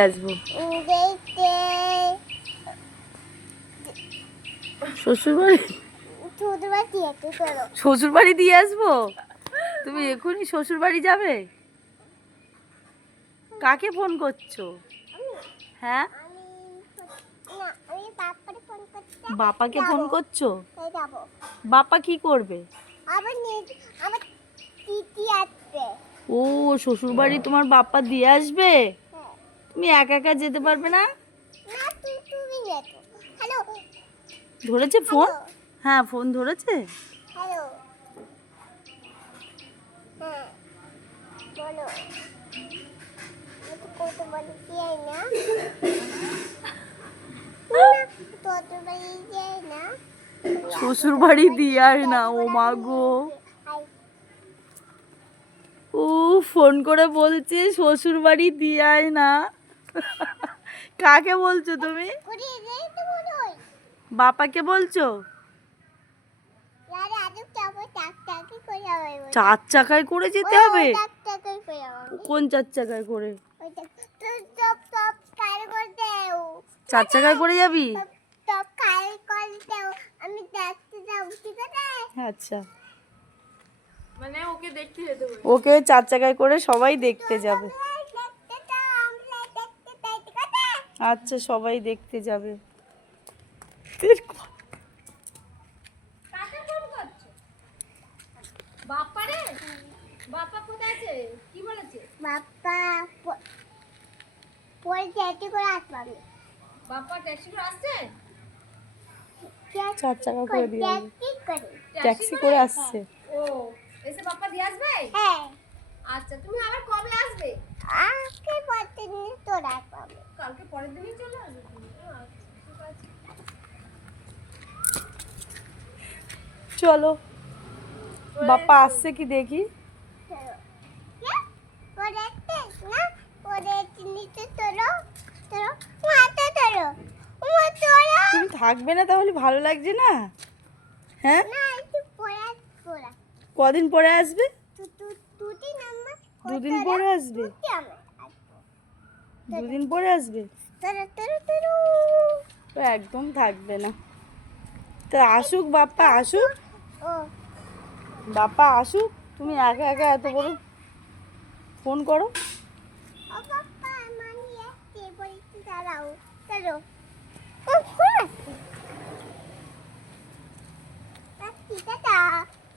আসবো শ্বশুর বাড়ি দিয়ে আসবো। তুমি এখনই শ্বশুর বাড়ি যাবে? কাকে ফোন করছো? হ্যাঁ, বাপাকে ফোন করছো? বাপা কি করবে? ও, শ্বশুর বাড়ি তোমার বাপা দিয়ে আসবে? তুমি একা একা যেতে পারবে না? ধরেছে ফোন? হ্যাঁ, ফোন ধরেছে। শ্বশুর বাড়ি দিয়ে আয় না। ও মা গো, ও ফোন করে বলছে শ্বশুর বাড়ি দিয়ে আয় না। কাকে বলছো তুমি? বাপাকে বলছো? 4 চাকায় করে যেতে হবে? কোন 4 চাকায় করে? 4 চাকায় করে যাবি? আচ্ছা, মানে ওকে দেখতে যেতে হবে। ওকে 4 চাকায় করে সবাই দেখতে যাবে। আচ্ছা, সবাই দেখতে যাবে। বাপ্পা কোথায় আছে? কি বলেছে বাপ্পা? পরে ট্যাক্সি করে আসবে। বাপ্পা ট্যাক্সি করে আসছে? 4 চাকা করে দিয়ে ট্যাক্সি করে আসছে। ও, এসে বাপ্পা দিয়ে আসবে? হ্যাঁ। আচ্ছা, তুমি আবার কবে আসবে? আজকে পরের দিন তোরা আসবে। কালকে পরের দিনই চলে আসবে তুমি? চলো, বাপ্পা আসছে কি দেখি। তুমি থাকবে না তাহলে? ভালো লাগছে না? হ্যাঁ, কদিন পরে আসবে? 2 দিন পরে আসবে? 2 দিন পরে আসবে? তো একদম থাকবে না। তো আসুক বাপ্পা, আসুক। বাপ্পা আসুক, তুমি একা একা এত বড় ফোন করো।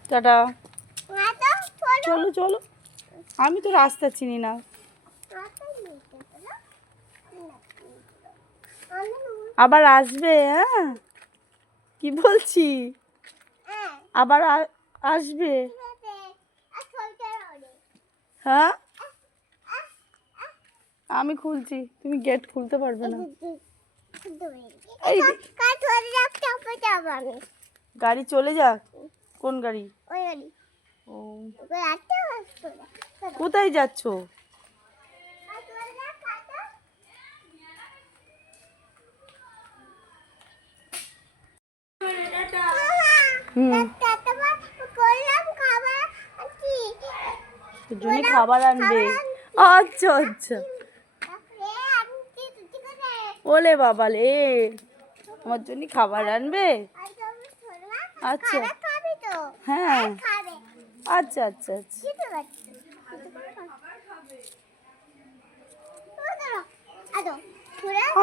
টাটা। চলো চলো, আমি তো রাস্তা চিনি না। আবার আসবে? হ্যাঁ, কি বলছি, আবার আসবে। হ্যাঁ, আমি খুলছি, তুমি গেট খুলতে পারবে না। গাড়ি চলে যাক। কোন গাড়ি? ও, কোথায় যাচ্ছ? জন্য খাবার আনবে? আচ্ছা আচ্ছা, ওলে বাবা লে, আমার জন্য খাবার আনবে? আচ্ছা, হ্যাঁ, আচ্ছা আচ্ছা আচ্ছা।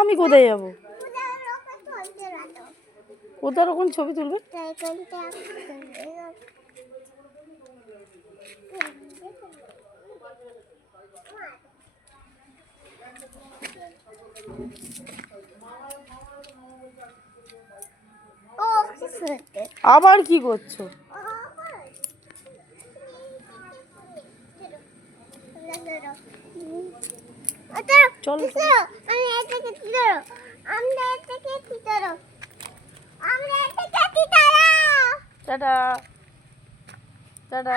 আমি কোথায় যাবো? কোথায় রকম ছবি তুলবে? আবার কি করছো? চলো টাটা টাটা।